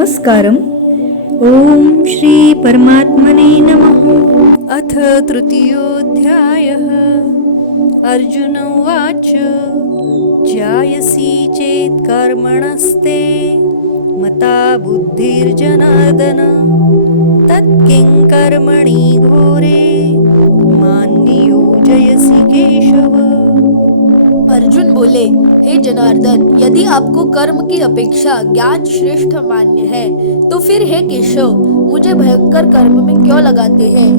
नमस्कारम्। ओम श्री परमात्मने नमः। अथ तृतीयोऽध्यायः। अर्जुन उवाच ज्यायसि चेत् कर्मणस्ते मता बुद्धिर्जनार्दन तत्किं कर्मणि घोरे मां नियोजयसि केशव। अर्जुन बोले, हे जनार्दन, यदि आपको कर्म की अपेक्षा ज्ञान श्रेष्ठ मान्य है तो फिर हे केशव, मुझे भयंकर कर्म में क्यों लगाते हैं?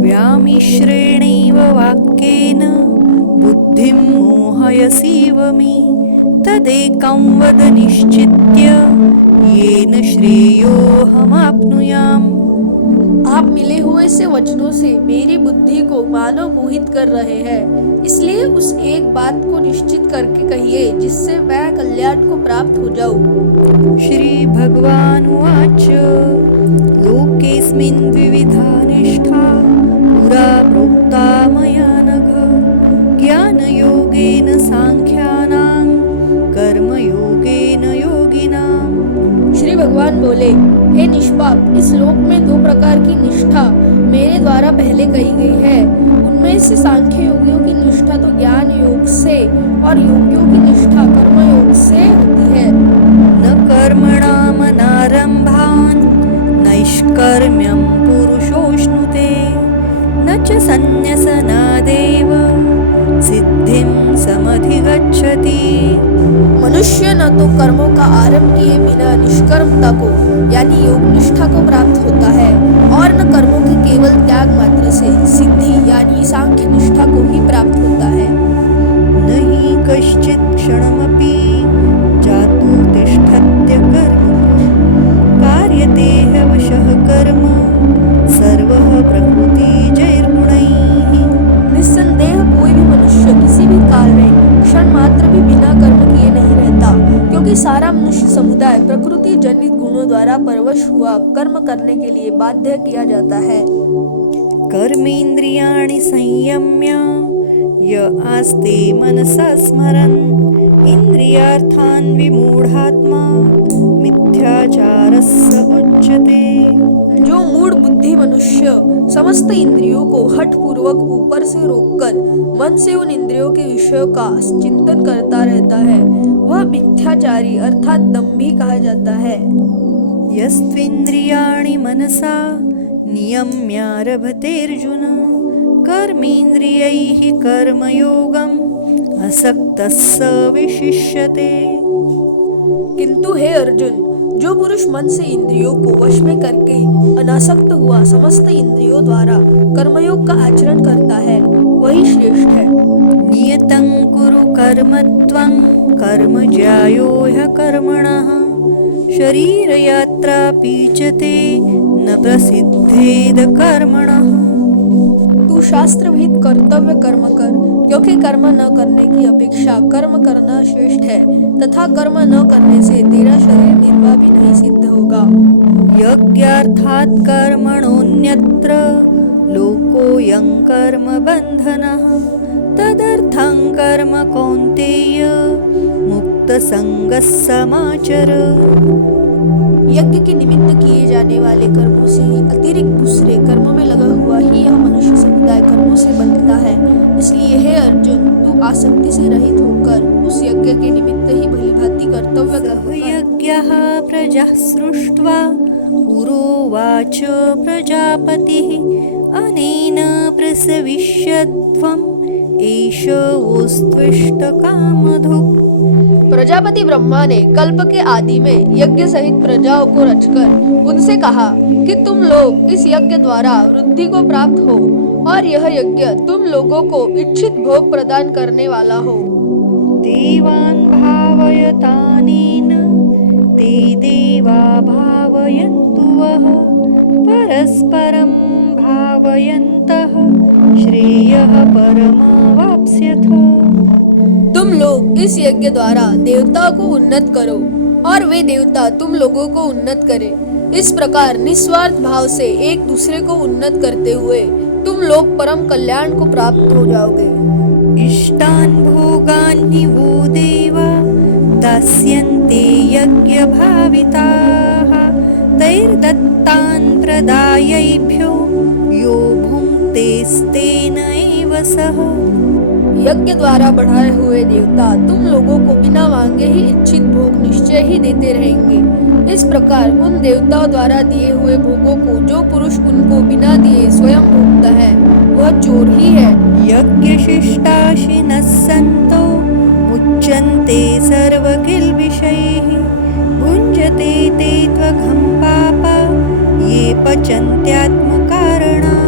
व्यामिश्रेणैव वाक्येन बुद्धिं मोहयसीव मे तदेकं वद निश्चित्य येन श्रेयोऽहमाप्नुयाम्। आप मिले हुए से वचनों से मेरी बुद्धि को मानो मोहित कर रहे हैं, इसलिए उस एक बात को निश्चित करके कहिए जिससे मैं कल्याण को प्राप्त हो जाऊं। श्री भगवान उवाच लोकेऽस्मिन् द्विविधा निष्ठा पुरा प्रोक्ता मया नघ ज्ञानयोगेन सांख्यानां कर्मयोगेन योगिनाम्। श्री भगवान बोले, हे निष्पाप, इस लोक में दो प्रकार की निष्ठा मेरे द्वारा पहले कही गई है। उनमें से सांख्य योगियों की निष्ठा तो ज्ञान योग से और योगियों की निष्ठा कर्म योग से होती है। न कर्मणामनारम्भान् नैष्कर्म्यं पुरुषोऽश्नुते न च सन्न्यसनादेव सिद्धिं समधिगच्छति। मनुष्य न तो कर्मों का आरंभ किए बिना निष्कर्मता को यानी योग निष्ठा को प्राप्त होता है और न कर्मों के केवल त्याग मात्र से सिद्धि यानी सांख्य निष्ठा को ही प्राप्त होता है। नहि कश्चित् क्षणमपि जातु तिष्ठत्य कर्मणि कार्यते ह्यवशः कर्म सर्वः प्रकृतिजैर्गुणैः। निस्संदेह कोई भी मनुष्य किसी भी काल में क्षण मात्र भी बिना कर्म किए नहीं रहता, क्योंकि सारा मनुष्य समुदाय प्रकृति जनित गुणों द्वारा परवश हुआ कर्म करने के लिए बाध्य किया जाता है। कर्मेन्द्रियाणि संयम्य य आस्ते मनसा स्मरन् इन्द्रियार्थान् विमूढात्मा मिथ्याचारस्य उच्यते। जो मूढ़ बुद्धि मनुष्य समस्त इंद्रियों को हठ पूर्वक ऊपर से रोककर मन से उन इंद्रियों के विषयों का चिंतन करता रहता है, वह मिथ्याचारी अर्थात दंभी कहा जाता है। यस्त्विन्द्रियाणि मनसा नियम्यारभतेऽर्जुन कर्मेन्द्रियैः कर्मयोगम् असक्तः स विशिष्यते। किंतु हे अर्जुन, जो पुरुष मन से इंद्रियों को वश में करके अनासक्त हुआ समस्त इंद्रियों द्वारा कर्मयोग का आचरण करता है, वही श्रेष्ठ है। नियतं कुरु कर्म त्वं कर्म ज्यायो ह्यकर्मणः शरीरयात्रा पीचते न प्रसिद्धेद कर्मणः। तू शास्त्र विहित कर्तव्य कर्म कर, क्योंकि कर्म न करने की अपेक्षा कर्म करना श्रेष्ठ है तथा कर्म न करने से तेरा शरीर निर्वाह भी नहीं सिद्ध होगा। यज्ञार्थात् कर्मणोऽन्यत्र लोकोऽयं कर्म बन्धनः तदर्थं कर्म कौन्तेय मुक्तसंगः समाचर। यज्ञ के निमित्त किए जाने वाले कर्मों से अतिरिक्त दूसरे कर्मों में लगा हुआ ही यह मनुष्य समुदाय कर्मों से बंधता है। इसलिए हे अर्जुन, तू आसक्ति से रहित होकर उस यज्ञ के निमित्त ही भलीभांति कर्तव्य कर्म कर। यज्ञः प्रजः सृष्ट्वा पुरोवाच प्रजापतिः अनेन प्रसविष्यत्वम् एष वोस्त्विष्ट कामधुक्। प्रजापति ब्रह्मा ने कल्प के आदि में यज्ञ सहित प्रजाओं को रचकर उनसे कहा कि तुम लोग इस यज्ञ द्वारा वृद्धि को प्राप्त हो और यह यज्ञ तुम लोगों को इच्छित भोग प्रदान करने वाला हो। देवान् भावयतानेन ते देवा भावयन्तु वः परस्परं भावयन्तः श्रेयः परमावाप्स्यथ। तुम लोग इस यज्ञ द्वारा देवताओं को उन्नत करो और वे देवता तुम लोगों को उन्नत करें। इस प्रकार निस्वार्थ भाव से एक दूसरे को उन्नत करते हुए तुम लोग परम कल्याण को प्राप्त हो जाओगे। इष्टान् भोगान् वो देवा दास्यन्ते यज्ञभाविताः वैर्दत्तान् प्रदायैभ्यो यो भुङ्क्तेस्तेन एव सः। यज्ञ द्वारा बढ़ाए हुए देवता तुम लोगों को बिना मांगे ही इच्छित भोग निश्चय ही देते रहेंगे। इस प्रकार उन देवताओं द्वारा दिए हुए भोगों को जो पुरुष उनको बिना दिए स्वयं भोगता है वह चोर ही है। यज्ञशिष्टाशिनः सन्तो मुच्यन्ते सर्वकिल्बिषैः भुञ्जते ते त्वघं पापा ये पचन्त्यात्मकारणात्।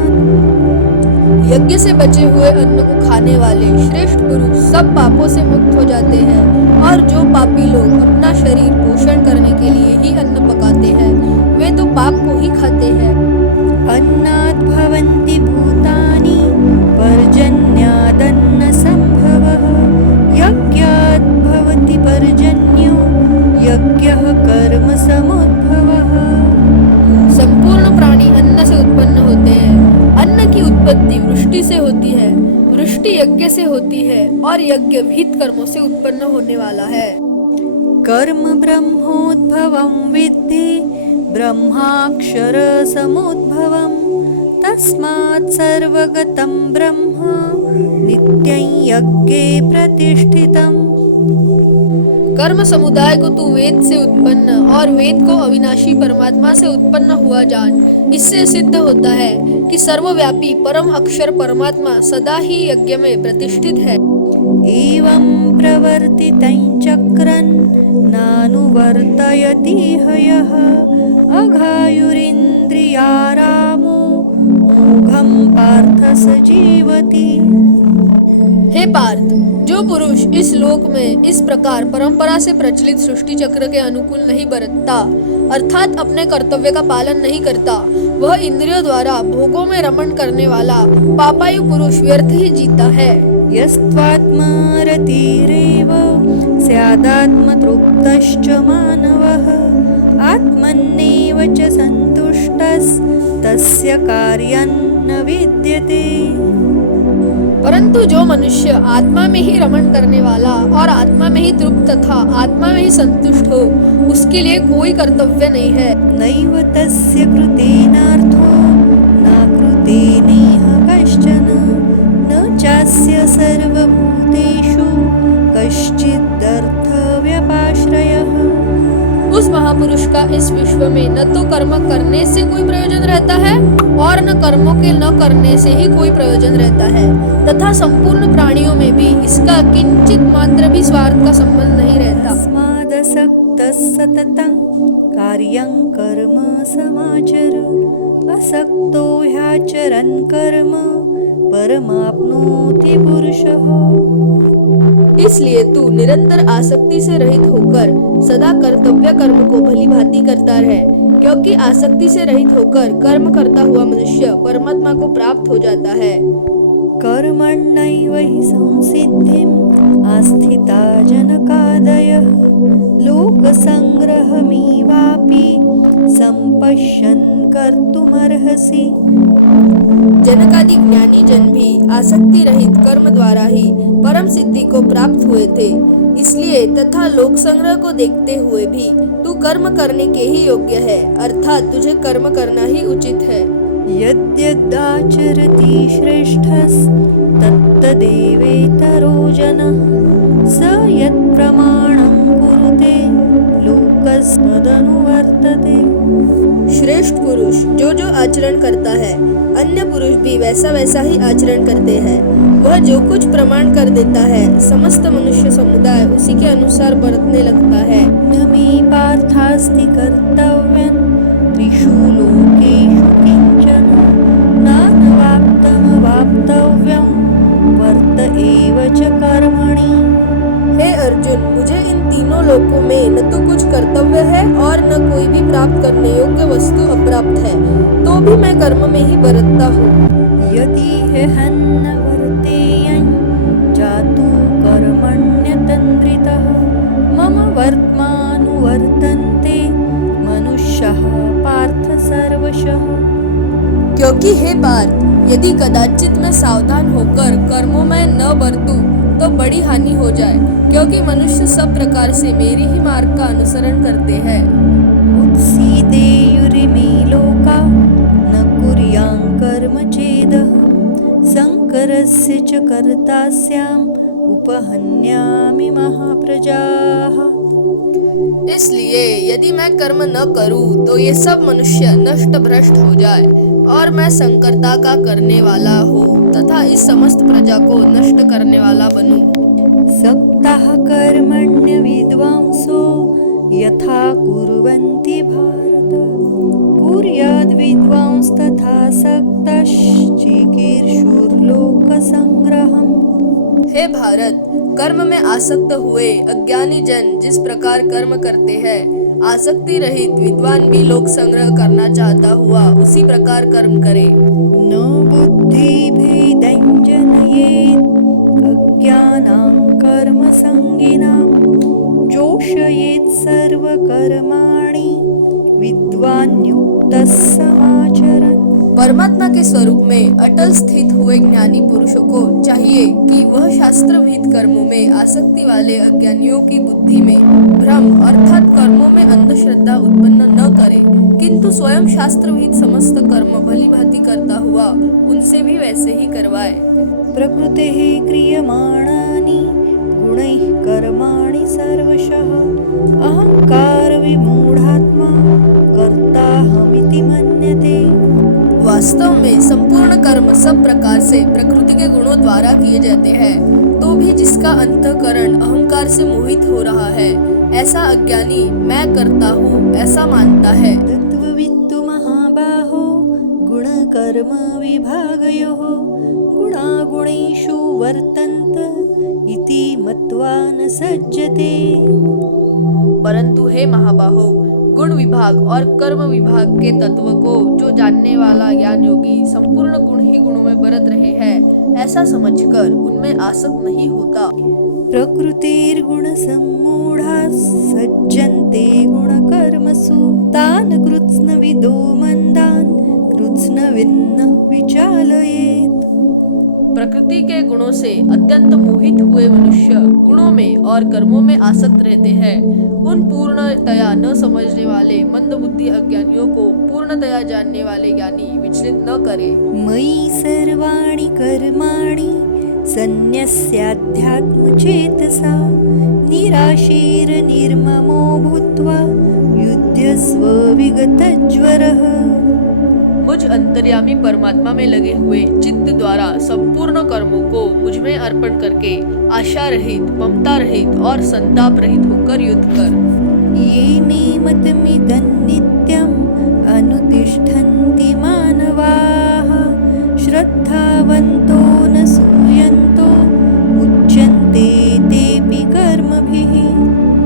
यज्ञ से बचे हुए अन्न को खाने वाले श्रेष्ठ पुरुष सब पापों से मुक्त हो जाते हैं और जो पापी लोग अपना शरीर पोषण करने के लिए ही अन्न पकाते हैं वे तो पाप को ही खाते हैं। अन्नात् भवन्ति भूतानि पर्जन्यादन्न संभवः यज्ञात् भवति पर्जन्यो यज्ञः कर्म समुद्भवः। संपूर्ण प्राणी अन्न से उत्पन्न होते हैं। अन्न की उत्पत्ति वृष्टि से होती है, वृष्टि यज्ञ से होती है और यज्ञ विहित कर्मों से उत्पन्न होने वाला है। कर्म ब्रह्मोद्भवं विद्धि ब्रह्माक्षर समुद्भवं तस्मात् सर्वगतं ब्रह्म नित्यं यज्ञे प्रतिष्ठितम्। कर्म समुदाय को तू वेद से उत्पन्न और वेद को अविनाशी परमात्मा से उत्पन्न हुआ जान। इससे सिद्ध होता है कि सर्वव्यापी परम अक्षर परमात्मा सदा ही यज्ञ में प्रतिष्ठित है। एवं प्रवर्तितं चक्रं नानुवर्तयति हयः अघायुरिन्द्रियारामो मोघं पार्थ स जीवति। हे पार्थ, जो पुरुष इस लोक में इस प्रकार परंपरा से प्रचलित सृष्टि चक्र के अनुकूल नहीं बरतता अर्थात अपने कर्तव्य का पालन नहीं करता वह इंद्रियों द्वारा भोगों में रमण करने वाला पापायु पुरुष व्यर्थ ही जीता है। यस्त्वात्मरतिरेव स्यादात्मतृप्तश्च मानवः आत्मन्नेव च सन्तुष्टस्तस्य कार्यं न विद्यते। परंतु जो मनुष्य आत्मा में ही रमण करने वाला और आत्मा में ही तृप्त तथा आत्मा में ही संतुष्ट हो उसके लिए कोई कर्तव्य नहीं है। नैव तस्य कृतेनार्थो न कृतेनेह कश्चन न चास्य सर्वभूतेषु कश्चिदर्थव्यपाश्रयः। उस महापुरुष का इस विश्व में न तो कर्म करने से कोई प्रयोजन रहता है और न कर्मों के न करने से ही कोई प्रयोजन रहता है तथा संपूर्ण प्राणियों में भी इसका किंचित मात्र भी स्वार्थ का संबंध नहीं रहता। तस्मादसक्तः सततं कार्यं कर्म समाचर असक्तो ह्याचरन् कर्म परमाप्नोति पुरुषः। इसलिए तू निरंतर आसक्ति से रहित होकर सदा कर्तव्य कर्म को भली भांति करता रहे क्योंकि आसक्ति से रहित होकर कर्म करता हुआ मनुष्य परमात्मा को प्राप्त हो जाता है। कर्मण्यैव हि संसिद्धिम् आस्थिता जनकादयः लोकसंग्रहमेवापि सम्पश्यन् कर्तुमर्हसि। जनकादि ज्ञानी जन भी आसक्ति रहित कर्म द्वारा ही परम सिद्धि को प्राप्त हुए थे। इसलिए तथा लोक संग्रह को देखते हुए भी तू कर्म करने के ही योग्य है अर्थात तुझे कर्म करना ही उचित है। यद्यदाचरति श्रेष्ठस्तत्तदेवेतरो जनः स यत्प्रमाणं कुरुते लोकस्तदनुवर्तते। श्रेष्ठ पुरुष जो जो आचरण करता है अन्य पुरुष भी वैसा वैसा ही आचरण करते हैं। वह जो कुछ प्रमाण कर देता है समस्त मनुष्य समुदाय उसी के अनुसार बरतने लगता है। न मे पार्थास्ति कर्तव्यं त्रिषु लोकेषु किंचन नानवाप्तमवाप्तव्यं वर्त एव च कर्मणि। हे अर्जुन, मुझे इन तीनों लोकों में न तो कुछ कर्तव्य है और न कोई भी प्राप्त करने योग्य वस्तु अप्राप्त है तो भी मैं कर्म में ही बरतता हूँ। यदि हन्न वर्तेयं जातु कर्मण्यतन्द्रितः मम वर्त्मानुवर्तन्ते मनुष्यः पार्थ सर्वशः। क्योंकि हे पार्थ, यदि कदाचित मैं सावधान होकर कर्मों में न बरतूं तो बड़ी हानि हो जाए क्योंकि मनुष्य सब प्रकार से मेरी ही मार्ग का अनुसरण करते हैं। उत्सीदेयुर् मे लोका न कुर्यां कर्म चेदहं संकरस्य च कर्ता स्याम् उपहन्यामि महाप्रजाः। इसलिए यदि मैं कर्म न करूं तो ये सब मनुष्य नष्ट भ्रष्ट हो जाए और मैं संकर्ता का करने वाला हूँ तथा इस समस्त प्रजा को नष्ट करने वाला बनूं। सक्तः कर्मण्य विद्वांसो यथा कुर्वन्ति भारत कुर्याद् विद्वांस तथा सक्तश्चिकीर्षुर्लोकसंग्रहम्। हे भारत, कर्म में आसक्त हुए अज्ञानी जन जिस प्रकार कर्म करते हैं, आसक्ति रहित विद्वान भी लोक संग्रह करना चाहता हुआ उसी प्रकार कर्म करे। न बुद्धिभेदं जनयेत् अज्ञानां कर्मसंगिनां जोषयेत् सर्वकर्माणि विद्वान् युक्तः समाचरन्। परमात्मा के स्वरूप में अटल स्थित हुए ज्ञानी पुरुषों को चाहिए कि वह शास्त्रविहित कर्मों में आसक्ति वाले अज्ञानियों की बुद्धि में भ्रम अर्थात कर्मों में अंधश्रद्धा उत्पन्न न करे, किंतु स्वयं शास्त्रविहित समस्त कर्म भली भांति करता हुआ उनसे भी वैसे ही करवाए। प्रकृतेः क्रियमाणानि गुणैः कर्माणि सर्वशः अहंकार विमूढात्मा कर्ताहमिति मन्यते। वास्तव में संपूर्ण कर्म सब प्रकार से प्रकृति के गुणों द्वारा किए जाते हैं, तो भी जिसका अंतःकरण अहंकार से मोहित हो रहा है, ऐसा अज्ञानी मैं करता हूँ ऐसा मानता है। तत्त्ववित्तु महाबाहो गुणकर्म विभागयोः गुणागुणेषु वर्तन्त इति मत्वा न सज्जते। परंतु हे महाबाहो, गुण विभाग और कर्म विभाग के तत्व को जो जानने वाला ज्ञान योगी संपूर्ण गुण ही गुणों में बरत रहे हैं, ऐसा समझकर उनमें आसक्त नहीं होता। प्रकृतिर्गुणसम्मूढाः सज्जन्ते गुणकर्मसु तान् कृत्स्नविदो मन्दान् कृत्स्नविन्न विचालयेत्। प्रकृति के गुणों से अत्यंत मोहित हुए मनुष्य गुणों में और कर्मों में आसक्त रहते हैं। उन पूर्णतया न समझने वाले मंद बुद्धि अज्ञानियों को पूर्णतया जानने वाले ज्ञानी विचलित न करे। मयि सर्वाणि कर्माणि सन्न्यस्याध्यात्मचेतसा निराशीर्निर्ममो भूत्वा युध्यस्व विगतज्वरः। मुझ अंतर्यामी परमात्मा में लगे हुए चित्त द्वारा संपूर्ण कर्मों को मुझ में अर्पण करके आशा रहित, ममता रहित और संताप रहित होकर युद्ध कर। ये मे मतमिदं नित्यम् अनुतिष्ठन्ति मानवाः श्रद्धावन्तो न सूयन्तो मुच्यन्ते तेऽपि कर्मभिः।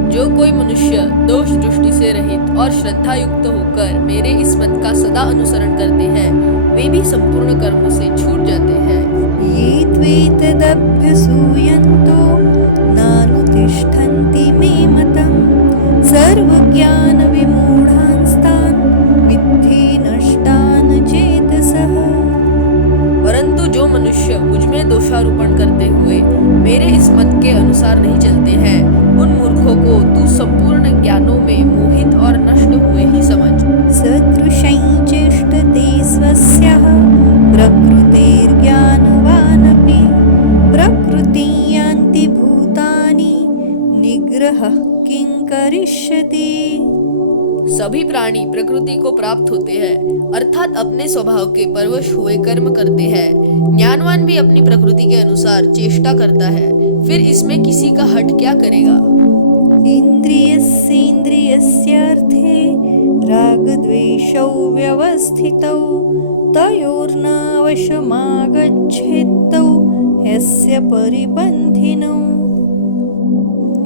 जो कोई मनुष्य दोष दृष्टि से रहित और श्रद्धा युक्त होकर मेरे इस मत का सदा अनुसरण करते हैं, वे भी संपूर्ण कर्म से छूट जाते हैं। ये त्वेतदभ्यसूयन्तो नानुतिष्ठन्ति मे मतम् सर्वज्ञानविमूढांस्तान् विद्धि नष्टान् चेतसः। परंतु जो मनुष्य मुझ में दोषारोपण करते हुए मेरे इस मत के अनुसार नहीं चलते हैं, उन मूर्खों को तू संपूर्ण ज्ञानों में मोहित और नष्ट हुए ही समझ। सदृशं चेष्टते स्वस्याः प्रकृतेर्ज्ञानवानपि प्रकृतिं यान्ति भूतानि निग्रहः किं करिष्यति। सभी प्राणी प्रकृति को प्राप्त होते हैं, अर्थात अपने स्वभाव के परवश हुए कर्म करते हैं। ज्ञानवान भी अपनी प्रकृति के अनुसार चेष्टा करता है, फिर इसमें किसी का हट क्या करेगा। इन्द्रियस्येन्द्रियस्यार्थे रागद्वेषौ व्यवस्थितौ तयोर्नावशमागच्छेत्तौ ह्यस्य परिपन्थिनौ।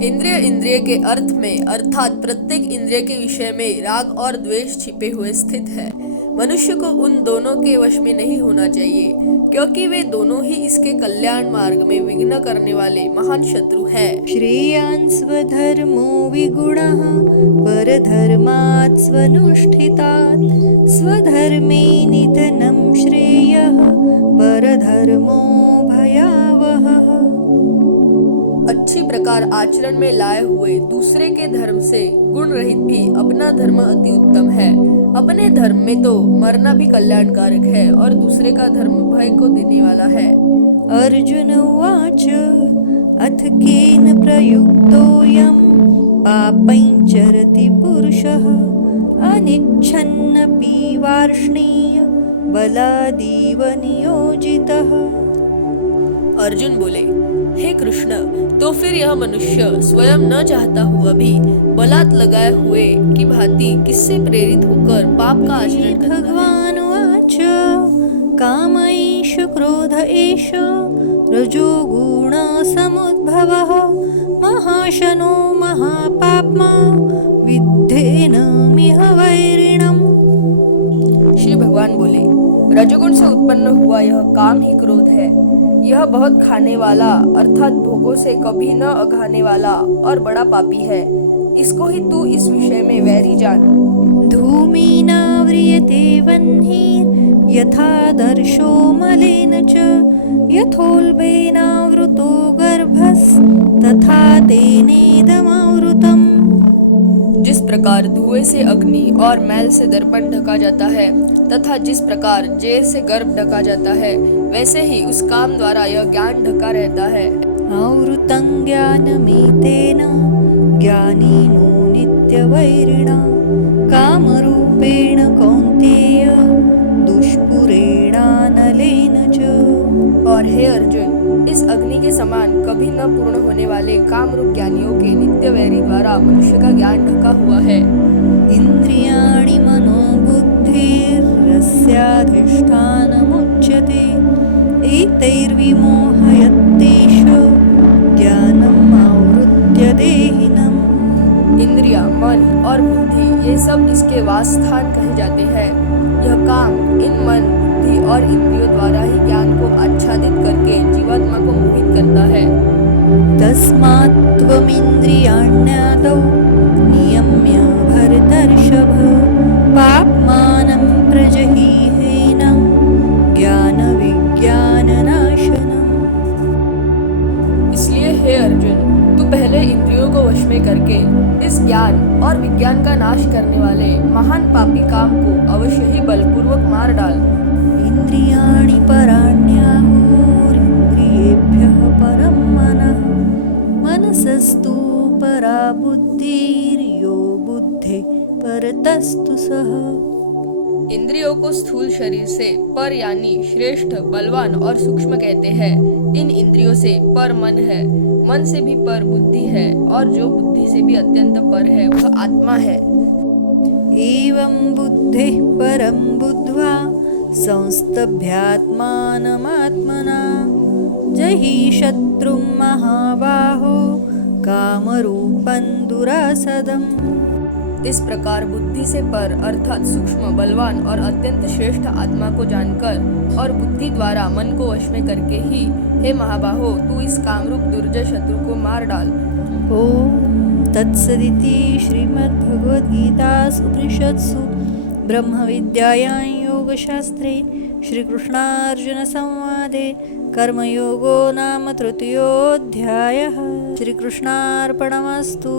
इंद्रिय इंद्रिय के अर्थ में अर्थात प्रत्येक इंद्रिय के विषय में राग और द्वेष छिपे हुए स्थित है। मनुष्य को उन दोनों के वश में नहीं होना चाहिए, क्योंकि वे दोनों ही इसके कल्याण मार्ग में विघ्न करने वाले महान शत्रु हैं। श्रेयान् स्वधर्मो विगुणः परधर्मात् स्वनुष्ठितात् स्वधर्मे निधनं श्रेयः परधर्मो भयावहः। अच्छी प्रकार आचरण में लाए हुए दूसरे के धर्म से गुण रहित भी अपना धर्म अति उत्तम है। अपने धर्म में तो मरना भी कल्याणकारक है और दूसरे का धर्म भय को देने वाला है। अर्जुन उवाच अथ केन प्रयुक्तोऽयं पापञ्चरति पुरुषः अनिच्छन्नपि वार्ष्णेय बलादीव नियोजितः। अर्जुन बोले, हे कृष्ण, तो फिर यह मनुष्य स्वयं न चाहता हुआ भी बलात् लगाए हुए की भांति किससे प्रेरित होकर पाप का आचरण करता है? भगवान उवाच काम एष क्रोध एष रजोगुण समुद्भवः महाशनो महापाप्मा विद्धेनमिह वैरिणम्। श्री भगवान बोले, रजोगुण से उत्पन्न हुआ यह काम ही क्रोध है। यह बहुत खाने वाला अर्थात भोगों से कभी न अघाने वाला और बड़ा पापी है। इसको ही तू इस विषय में वैरी जान। धूमेनाव्रियते वह्निर् यथा दर्शो मलेन च यथोल्बेनावृतो गर्भस् तथा तेनेदमावृतम्। जिस प्रकार धुएं से अग्नि और मैल से दर्पण ढका जाता है तथा जिस प्रकार जेर से गर्भ ढका जाता है, वैसे ही उस काम द्वारा यह ज्ञान ढका रहता है। आवृतं ज्ञानमेतेन ज्ञानिनो नित्यवैरिणा कामरूपेण कौन्तेय दुष्पुरेणानलेन च। और हे अर्जुन, इस अग्नि के समान कभी न पूर्ण होने वाले कामरूप ज्ञानियों के नित्य वैरी द्वारा मनुष्य का ज्ञान ढका हुआ है। इंद्रियाणि मनोबुद्धिर्यस्याधिष्ठानमुच्यते एतैर्विमोहयत्येष ज्ञानम् आवृत्य देहिनम्। इंद्रिया, मन और बुद्धि ये सब इसके वासस्थान कहे जाते हैं। यह काम इन मन, बुद्धि और इंद्रियों द्वारा ही ज्ञान को आच्छादित करके जीवात्मा को मोहित करता है। तस्मात् त्वमिन्द्रियाण्यादौ नियम्य भरतर्षभ पाप्मानं प्रजहीहेनं ज्ञानविज्ञाननाशनम्। इसलिए हे अर्जुन, तू पहले इंद्रियों को वश में करके इस ज्ञान और विज्ञान का नाश करने वाले महान पापी काम को अवश्य ही बलपूर्वक मार डाल। इंद्रियाणि पराण्याहुरिन्द्रियेभ्यः परं मनः मनसस्तु परा बुद्धिर्यो बुद्धेः परतस्तु सः। इंद्रियों को स्थूल शरीर से पर यानी श्रेष्ठ, बलवान और सूक्ष्म कहते हैं। इन इंद्रियों से पर मन है, मन से भी पर बुद्धि है और जो बुद्धि से भी अत्यंत पर है वह आत्मा है। एवं बुद्धिः परं बुद्ध्वा संस्तभ्यात्मानमात्मना जहि शत्रुं महाबाहो कामरूपं दुरासदम्। इस प्रकार बुद्धि से पर अर्थात सूक्ष्म, बलवान और अत्यंत श्रेष्ठ आत्मा को जानकर और बुद्धि द्वारा मन को वश में करके ही हे महाबाहो, तू इस कामरूप दुर्जय शत्रु को मार डाल। ओम तत्सदिति श्रीमद्भगवद्गीतासु उपनिषत्सु ब्रह्मविद्यायां योगशास्त्रे श्रीकृष्णार्जुन संवादे कर्मयोगो नाम तृतीयोऽध्यायः। श्रीकृष्णार्पणमस्तु।